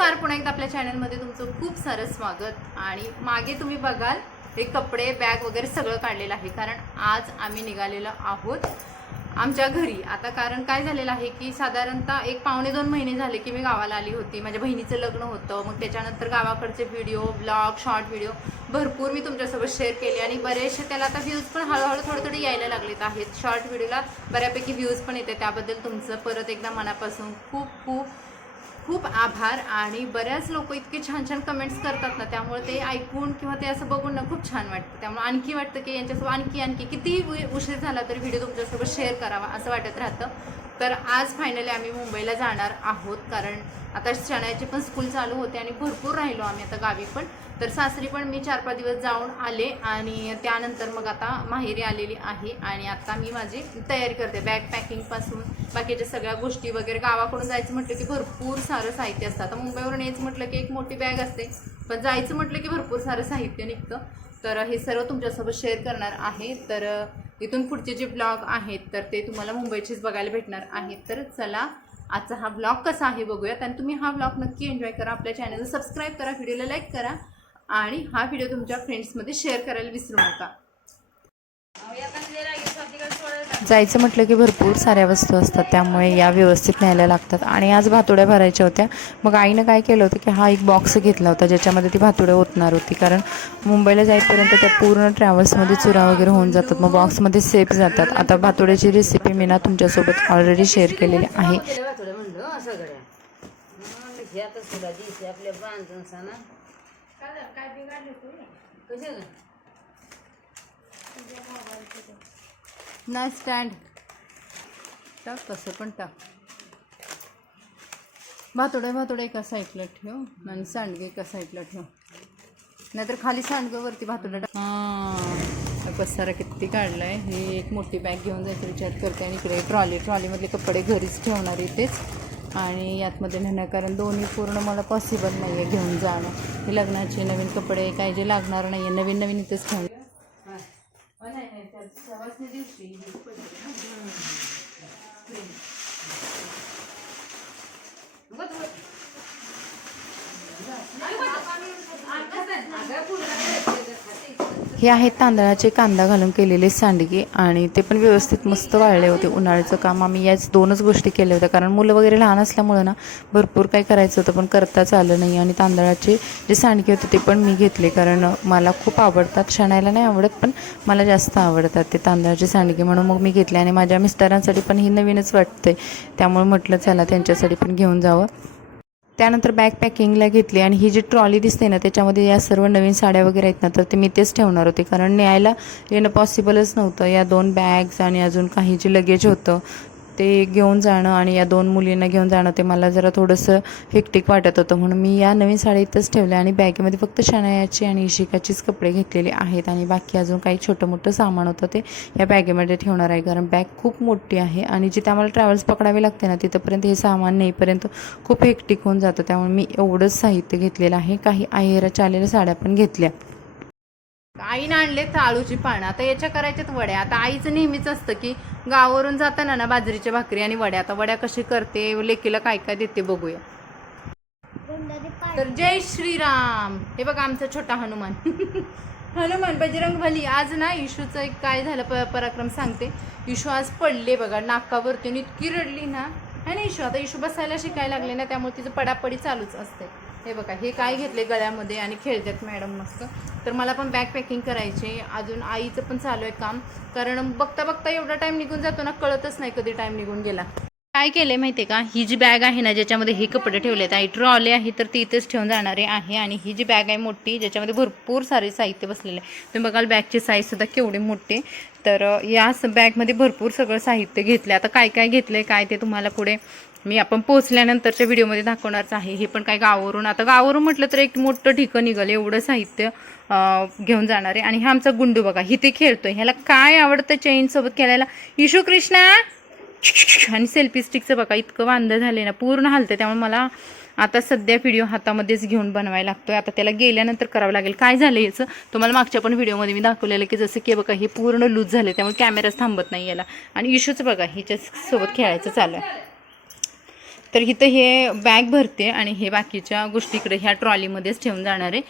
नमस्कार, पुन्हा एकदा आपल्या चॅनलमध्ये तुमचं खूप सारं स्वागत। आणि मागे तुम्ही बघाल हे कपडे बॅग वगैरे सगळं काढलेलं आहे, कारण आज आम्ही निघालेलो आहोत आमच्या घरी। आता कारण काय झालेलं आहे की साधारणतः 1-2 महिने झाले की मी गावाला आली होती। माझ्या बहिणीचं लग्न होतं, मग त्याच्यानंतर गावाकडचे व्हिडिओ ब्लॉग शॉर्ट व्हिडिओ भरपूर मी तुमच्यासोबत शेअर केले आणि बरेचसे त्याला आता व्ह्यूज पण हळूहळू थोडे यायला लागलेत आहेत। शॉर्ट व्हिडिओला बऱ्यापैकी व्ह्यूज पण येते, त्याबद्दल तुमचं परत एकदा मनापासून खूप खूप खूप आभार। आणि बऱ्याच लोक इतके छान छान कमेंट्स करतात ना, त्यामुळे ते ऐकून किंवा ते असं बघून ना खूप छान वाटतं। त्यामुळे आणखी वाटतं की यांच्यासोबत आणखी किती उशीर झाला तरी व्हिडिओ तुमच्यासोबत शेअर करावा असं वाटत राहतं। तर आज फायनली आम्ही मुंबईला जाणार आहोत, कारण आता शनायाची पण स्कूल चालू होते आणि भरपूर राहिलो आम्ही आता गावी पण। तर सासरी पण मी 4-5 दिवस जाऊन आले आणि त्यानंतर मग आता माहेरी आलेली आहे। आणि आता मी माझी तयारी करते बॅग पॅकिंगपासून बाकीच्या सगळ्या गोष्टी वगैरे। गावाकडून जायचं म्हटलं की भरपूर सारं साहित्य असतं। आता मुंबईवरून यायचं म्हटलं की एक मोठी बॅग असते, पण जायचं म्हटलं की भरपूर सारं साहित्य निघतं। तर हे सर्व तुमच्यासोबत शेअर करणार आहे। तर इथून पुढचे जे ब्लॉग आहेत तर ते तुम्हाला मुंबईचेच बघायला भेटणार आहेत। तर चला आजचा हा ब्लॉग कसा आहे बघूयात, आणि तुम्ही हा ब्लॉग नक्की एन्जॉय करा। आपल्या चॅनलला सबस्क्राईब करा, व्हिडिओला लाईक करा आणि हा व्हिडिओ तुमच्या फ्रेंड्समध्ये शेअर करायला विसरू नका। जायचं म्हटलं की भरपूर साऱ्या वस्तू असतात, त्यामुळे या व्यवस्थित न्यायला लागतात। आणि आज भातुड्या भरायच्या होत्या, मग आईनं काय केलं होतं की हा एक बॉक्स घेतला होता ज्याच्यामध्ये ती भातुड्या ओतणार होती, कारण मुंबईला जाईपर्यंत त्या पूर्ण ट्रॅव्हल्समध्ये चुरा वगैरे होऊन जातात, मग बॉक्समध्ये सेफ जातात। आता भातुड्याची रेसिपी मी ना तुमच्यासोबत ऑलरेडी शेअर केलेली आहे। ना स्टँड टाक, कसं पण टाक। भातुडे एका साईडला ठेव आणि सांडगे एका साईडला ठेव, नाहीतर खाली सांडगं वरती भातुडा टाक। हां, पसारा किती काढलाय। हे एक मोठी बॅग घेऊन जायचं विचार करते, आणि इकडे ट्रॉलीमधले कपडे घरीच ठेवणार इथेच आणि यातमध्ये नेणार, कारण दोन्ही पूर्ण मला पॉसिबल नाही आहे घेऊन जाणं। हे लग्नाचे नवीन कपडे काय जे लागणार नाही आहे, नवीन इथेच ठेवणार। हे आहेत तांदळाचे कांदा घालून केलेले सांडगे, आणि ते पण व्यवस्थित मस्त वाळले होते। उन्हाळ्याचं काम आम्ही याच 2च गोष्टी केल्या होत्या, कारण मुलं वगैरे लहान असल्यामुळं ना भरपूर काही करायचं होतं, पण करताच आलं नाही। आणि तांदळाचे जे सांडगे होते ते पण मी घेतले, कारण मला खूप आवडतात। शनायला नाही आवडत, पण मला जास्त आवडतात ते तांदळाचे सांडगे, म्हणून मग मी घेतले। आणि माझ्या मिस्टरांसाठी पण ही नवीनच वाटतंय, त्यामुळे म्हटलं चला त्यांच्यासाठी पण घेऊन जावं। त्यानंतर बॅग पॅकिंगला घेतली, आणि ही जी ट्रॉली दिसते ना त्याच्यामध्ये या सर्व नवीन साड्या वगैरे आहेत ना, तर ते मी तेच ठेवणार होते, कारण न्यायला येणं पॉसिबलच नव्हतं। या 2 बॅग्स आणि अजून काही जे लगेज होतं ते घेऊन जाणं आणि या 2 मुलींना घेऊन जाणं ते मला जरा थोडंसं हेक्टिक वाटत होतं, म्हणून मी या नवीन साड्या इथंच ठेवल्या। आणि बॅगेमध्ये फक्त शनायाची आणि इशिकाचीच कपडे घेतलेले आहेत, आणि बाकी अजून काही छोटं मोठं सामान होतं ते या बॅगेमध्ये ठेवणार आहे, कारण बॅग खूप मोठी आहे आणि जिथे आम्हाला ट्रॅव्हल्स पकडावे लागते ना तिथंपर्यंत हे सामान नेईपर्यंत खूप हेक्टिक होऊन जातं, त्यामुळे मी एवढंच साहित्य घेतलेलं आहे। काही आहेराच्या आलेल्या साड्या पण घेतल्या। आईनं आणले आळूची पानं, आता याच्या करायच्यात वड्या। आता आईचं नेहमीच असतं की गावावरून जाताना ना बाजरीच्या भाकरी आणि वड्या। आता वड्या कशी करते, लेकीला काय काय देते बघूया। तर जय श्रीराम। हे बघा आमचा छोटा हनुमान हनुमान बजरंगबली। आज ना इशूचं एक काय झालं पराक्रम सांगते। इशू आज पडले बघा नाकावरती, आणि इतकी रडली ना, है ना इशू। आता इशू बसायला शिकायला लागले ना, त्यामुळे तिचं पडापडी चालूच असते। हे बघा हे काय घेतले गळ्यामध्ये आणि खेळतात मॅडम मस्त। तर मला पण बॅग पॅकिंग करायचे, अजून आईचं पण चालू आहे काम, कारण बघता बघता एवढा टाइम निघून जातो ना, कळतच नाही कधी टाइम निघून गेला। काय केलंय माहितीये का, ही जी बॅग आहे ना ज्याच्यामध्ये हे कपडे ठेवलेत, आई ट्रॉली आहे तर ती इथेच ठेवून जाणारे आहे। आणि ही जी बॅग आहे मोठी ज्याच्यामध्ये भरपूर सारे साहित्य बसलेले आहे, तुम्ही बघाल बॅगची साईज सुद्धा केवढी मोठी। तर या बॅगमध्ये भरपूर सगळं साहित्य घेतलं। आता काय काय घेतलंय काय ते तुम्हाला पुढे मी आपण पोहोचल्यानंतरच्या व्हिडिओमध्ये दाखवणारच आहे। हे पण काय गावावरून, आता गावावरून म्हटलं तर एक मोठं ठिकाण निघालं, एवढं साहित्य घेऊन जाणार आहे। आणि हा आमचा गुंडू बघा इथे खेळतोय, ह्याला काय आवडतं चेन सोबत खेळायला। इशू कृष्णा आणि सेल्फी स्टिकचं बघा इतकं वांद झाले ना, पूर्ण हालतं, त्यामुळे मला आता सध्या व्हिडिओ हातामध्येच घेऊन बनवायला लागतोय। आता त्याला गेल्यानंतर करावं लागेल। काय झालं याचं तुम्हाला मागच्या पण व्हिडिओमध्ये मी दाखवलेलं की जसं की बघा हे पूर्ण लूज झाले, त्यामुळे कॅमेराच थांबत नाही याला। आणि इशूच बघा हिच्या सोबत खेळायचं चालू आहे। तर इथं हे बॅग भरते आणि हे बाकीच्या गोष्टी इकडे ह्या ट्रॉलीमध्येच ठेवून जाणार आहे.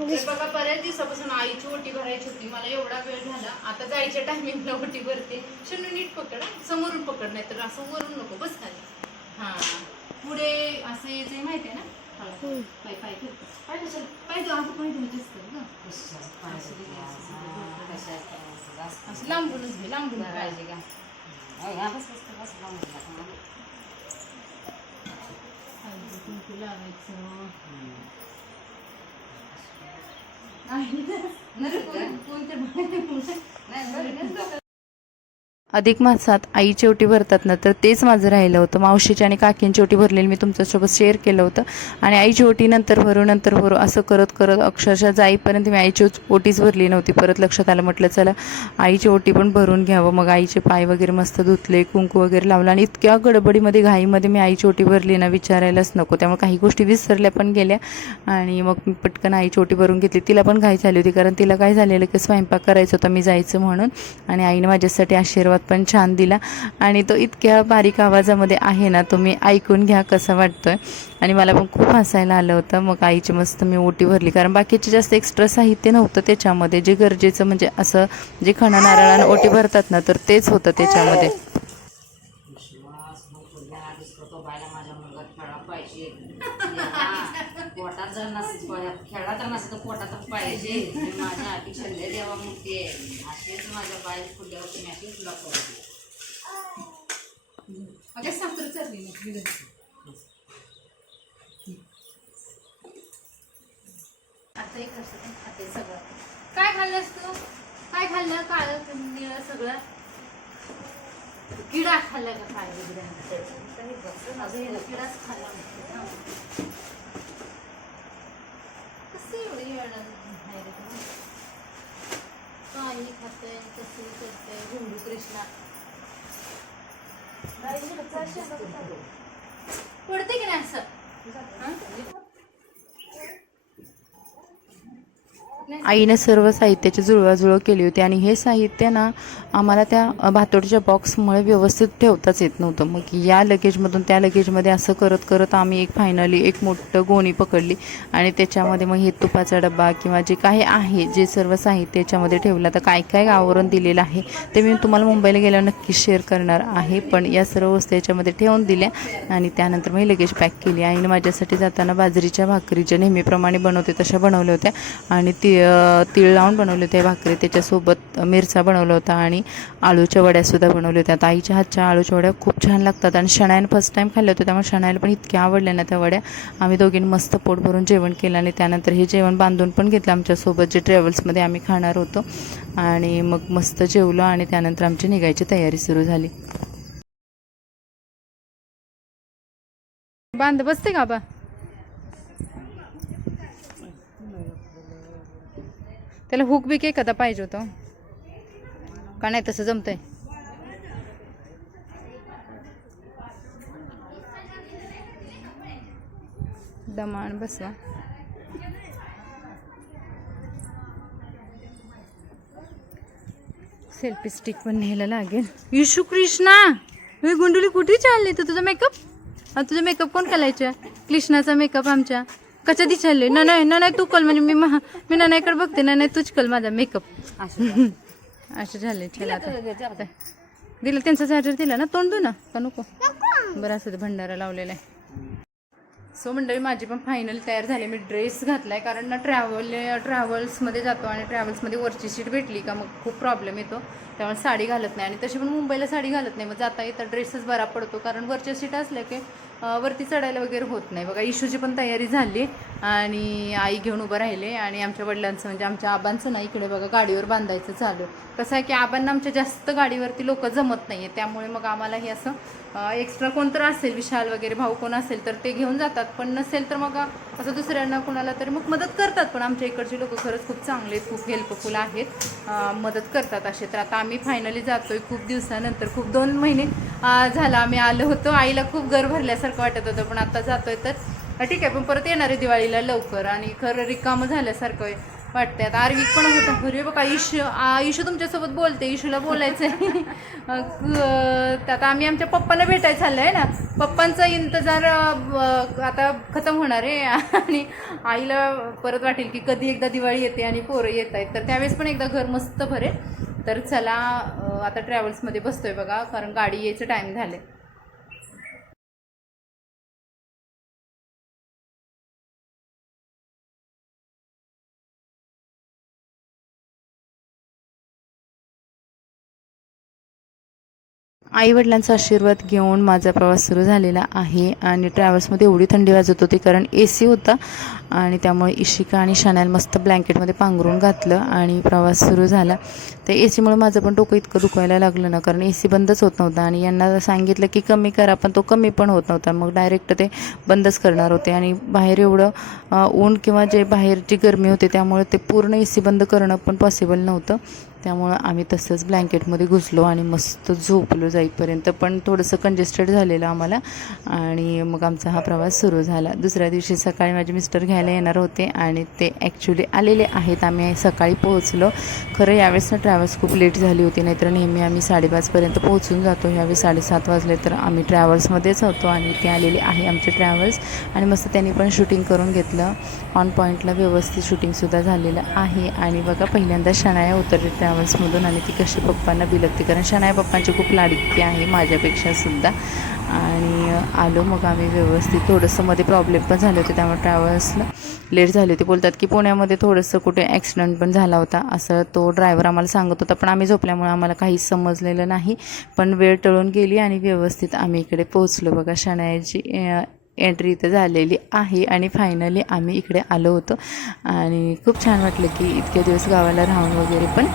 बघा बऱ्याच दिवसापासून आईची ओटी भरायची होती, मला एवढा वेळ झाला. आता जायच्या टायमिंगला ओटी भरते. शनू नीट पकड, समोरून पकड, नाही तर असं वरून नको, बस खाली. हा पुढे असं यायचं माहिती आहे ना. पाय पाय पाय कशाला पाय दो आता पाय दोन असं लांबूनच घे, लांबून पाहिजे का कुंकू लावायचं. अधिक मासात आईची ओटी भरतात ना, तर तेच माझं राहिलं होतं. मावशीची आणि काकींची ओटी भरलेली मी तुमच्यासोबत शेअर केलं होतं. आणि आईची ओटी नंतर भरू असं करत करत अक्षरशः जाईपर्यंत मी आईची ओटीच भरली नव्हती. परत लक्षात आलं, म्हटलं चला आईची ओटी पण भरून घ्यावं. मग आईचे पाय वगैरे मस्त धुतले, कुंकू वगैरे लावलं आणि इतक्या गडबडीमध्ये घाईमध्ये मी आईची ओटी भरली ना, विचारायलाच नको. त्यामुळे काही गोष्टी विसरल्या पण गेल्या आणि मग मी पटकन आईची ओटी भरून घेतली. तिला पण घाई झाली होती, कारण तिला काय झालेलं की स्वयंपाक करायचं होता, मी जायचं म्हणून. आणि आईने माझ्यासाठी आशीर्वाद पण छान दिला आणि तो इतक्या बारीक आवाजामध्ये आहे ना, तुम्ही ऐकून घ्या कसा वाटतोय. आणि मला पण खूप हसायला आलं होतं. मग आईची मस्त मी ओटी भरली, कारण बाकीचे जास्त एक्स्ट्रा साहित्य नव्हतं त्याच्यामध्ये. जे गरजेचं म्हणजे असं जे खणा नारळानं ओटी भरतात ना, तर तेच होतं त्याच्यामध्ये. पोटात जर खेळला तर नसतं, पोटातच पाहिजे. माझ्या आधी छल्ले देवा मुक्ती असेच माझ्या बाई फुल्यावरती मी अशीच तुला करते. साखर चालली आता सगळं. काय खाल्लंस तू? काय खाल्लं? काळं निळं सगळं किडा खाल्ला का? काय किडाच खाल्ला. काही खातंय कसं करतंय हिंदू कृष्णा पडते की नाही असं. आईनं सर्व साहित्याची जुळवाजुळव केली होती आणि हे साहित्य ना आम्हाला त्या भातोडीच्या बॉक्समुळे व्यवस्थित ठेवताच येत नव्हतं. मग या लगेजमधून त्या लगेजमध्ये असं करत करत आम्ही फायनली एक मोठं गोणी पकडली आणि त्याच्यामध्ये मग हे तुपाचा डब्बा किंवा जे काही आहे जे सर्व साहित्य याच्यामध्ये ठेवलं. तर काय काय आवरण दिलेलं आहे ते मी तुम्हाला मुंबईला गेल्यावर नक्की शेअर करणार आहे. पण या सर्व वस्तू याच्यामध्ये ठेवून दिल्या आणि त्यानंतर मी लगेज पॅक केली. आईने माझ्यासाठी जाताना बाजरीच्या भाकरी ज्या नेहमीप्रमाणे बनवते तशा बनवल्या होत्या आणि तीळ लावून बनवले होते भाकरी. त्याच्यासोबत मिरचा बनवला होता आणि आळूच्या वड्यासुद्धा बनवल्या होत्या. आईच्या हातच्या आळूच्या वड्या खूप छान लागतात आणि शणायला फर्स्ट टाईम खाल्ल्या होत्या, त्यामुळे शणायला पण इतक्या आवडल्या ना त्या वड्या. आम्ही दोघींनी मस्त पोट भरून जेवण केलं आणि त्यानंतर हे जेवण बांधून पण घेतलं आमच्यासोबत जे ट्रॅव्हल्समध्ये आम्ही खाणार होतो. आणि मग मस्त जेवलो आणि त्यानंतर आमची निघायची तयारी सुरू झाली. बांध बसते का बा? त्याला हुक बिक एखादा पाहिजे होतं का? नाही तसं जमतंय. दमान बसवा. सेल्फी स्टिक पण न्यायला लागेल. येशू कृष्णा, हे गुंडुली कुठे चालली? तर तुझा मेकअप, तुझा मेकअप कोण करायचा? कृष्णाचा मेकअप आमच्या कशा दिसायले? ना नाही तू कल, म्हणजे मी नानाकडे बघते. ना नाही तूच कल माझा मेकअप. असं झाले. चला आता दिलं त्यांचा चार्जर दिला ना, तोंड दू ना का नको? बरं असं भंडारा लावलेला आहे. सो मंडळी माझी पण फायनल तयार झाली. मी ड्रेस घातला आहे, कारण ना ट्रॅव्हल्समध्ये जातो आणि ट्रॅव्हल्समध्ये वरची सीट भेटली का मग खूप प्रॉब्लेम येतो. त्यामुळे साडी घालत नाही आणि तशी पण मुंबईला साडी घालत नाही. मग जाता येता ड्रेसच बरा पडतो, कारण वरच्या सीट असल्या की वरती चढायला वगैरे होत नाही. बघा इशूची पण तयारी झाली आणि आई घेऊन उभं राहिले आणि आमच्या वडिलांचं म्हणजे आमच्या आबांचं ना इकडे बघा गाडीवर बांधायचं चालू. कसं आहे की आबांना आमच्या जास्त गाडीवरती लोक जमत नाही आहे, त्यामुळे मग आम्हाला हे असं एक्स्ट्रा कोणतं असेल, विशाल वगैरे भाऊ कोण असेल तर ते घेऊन जातात. पण नसेल तर मग असं दुसऱ्यांना कोणाला तरी मग मदत करतात. पण आमच्या इकडचे लोक खरंच खूप चांगले आहेत, खूप हेल्पफुल आहेत, मदत करतात असे. तर आता आम्ही फायनली जातोय खूप दिवसानंतर, खूप 2 महिने झाला आम्ही आलो होतो. आईला खूप घर भरल्यासारखं वाटत होतं, पण आता जातोय तर ठीक आहे. पण परत येणार आहे दिवाळीला लवकर आणि खरं रिकामं झाल्यासारखं आहे. वाटते. आता आर्विक पण होता अरे बघा इशू तुमच्यासोबत बोलते, इशूला बोलायचं आहे. आता आम्ही आमच्या पप्पांना भेटायला चाललं आहे ना, पप्पांचा इंतजार आता खतम होणार आहे आणि आईला परत वाटेल की कधी एकदा दिवाळी येते आणि पोरं येत आहेत, तर त्यावेळेस पण एकदा घर मस्त भरेल. तर चला आता ट्रॅव्हल्समध्ये बसतोय बघा, कारण गाडी यायचं टाईम झालं. आईवडिलांचा आशीर्वाद घेऊन माझा प्रवास सुरू झालेला आहे. आणि ट्रॅव्हल्समध्ये एवढी थंडी वाजत होती कारण AC होता आणि त्यामुळे इशिका आणि शनाल मस्त ब्लँकेटमध्ये पांघरून घातलं आणि प्रवास सुरू झाला. ते ACमुळे माझं पण डोकं इतकं दुखायला लागलं ना, कारण AC बंदच होत नव्हता आणि यांना सांगितलं की कमी करा, पण तो कमी पण होत नव्हता. मग डायरेक्ट ते बंदच करणार होते आणि बाहेर एवढं ऊन किंवा जे बाहेरची गरमी होते त्यामुळे ते पूर्ण AC बंद करणं पण पॉसिबल नव्हतं. त्यामुळं आम्ही तसंच ब्लँकेटमध्ये घुसलो आणि मस्त झोपलो जाईपर्यंत. पण थोडंसं कंजेस्टेड झालेलं आम्हाला आणि मग आमचा हा प्रवास सुरू झाला. दुसऱ्या दिवशी सकाळी माझे मिस्टर घ्यायला येणार होते आणि ते ॲक्च्युली आलेले आहेत. आम्ही सकाळी पोहोचलो. खरं यावेळेस ना ट्रॅव्हल्स खूप लेट झाली होती, नाहीतर नेहमी आम्ही 5:30पर्यंत पोहोचून जातो. ह्यावेळी 7:30 वाजले, तर आम्ही ट्रॅव्हल्समध्येच होतो आणि ते आलेले आहे आमचे ट्रॅव्हल्स. आणि मस्त त्यांनी पण शूटिंग करून घेतलं. ऑन पॉईंटला व्यवस्थित शूटिंगसुद्धा झालेलं आहे. आणि बघा पहिल्यांदा शनाया उतरली ट्रॅव्हल्समधून आणि ती कशी पप्पांना बिलगते, कारण शनाया पप्पांची खूप लाडकी आहे माझ्यापेक्षा सुद्धा. आणि आलो मग आम्ही व्यवस्थित. थोडंसं मध्ये प्रॉब्लेम पण झाले होते त्यामुळे ट्रॅव्हल्सला लेट झाले होते. बोलतात की पुण्यामध्ये थोडंसं कुठे ॲक्सिडेंट पण झाला होता असं तो ड्रायव्हर आम्हाला सांगत होता, पण आम्ही झोपल्यामुळे आम्हाला काहीच समजलेलं नाही. पण वेळ टळून गेली आणि व्यवस्थित आम्ही इकडे पोहोचलो. बघा शनायाची एंट्री इथं झालेली आहे आणि फायनली आम्ही इकडे आलो होतो आणि खूप छान वाटलं की इतके दिवस गावाला राहून वगैरे. पण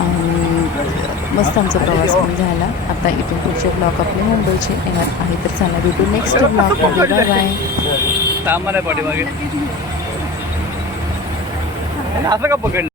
आणि मस्त आमचा प्रवास पण झाला. आता इथून पुढचे ब्लॉग आपले मुंबईचे येणार आहे. तर चला भेटू नेक्स्ट ब्लॉगमध्ये. Bye bye. असं का पकडलं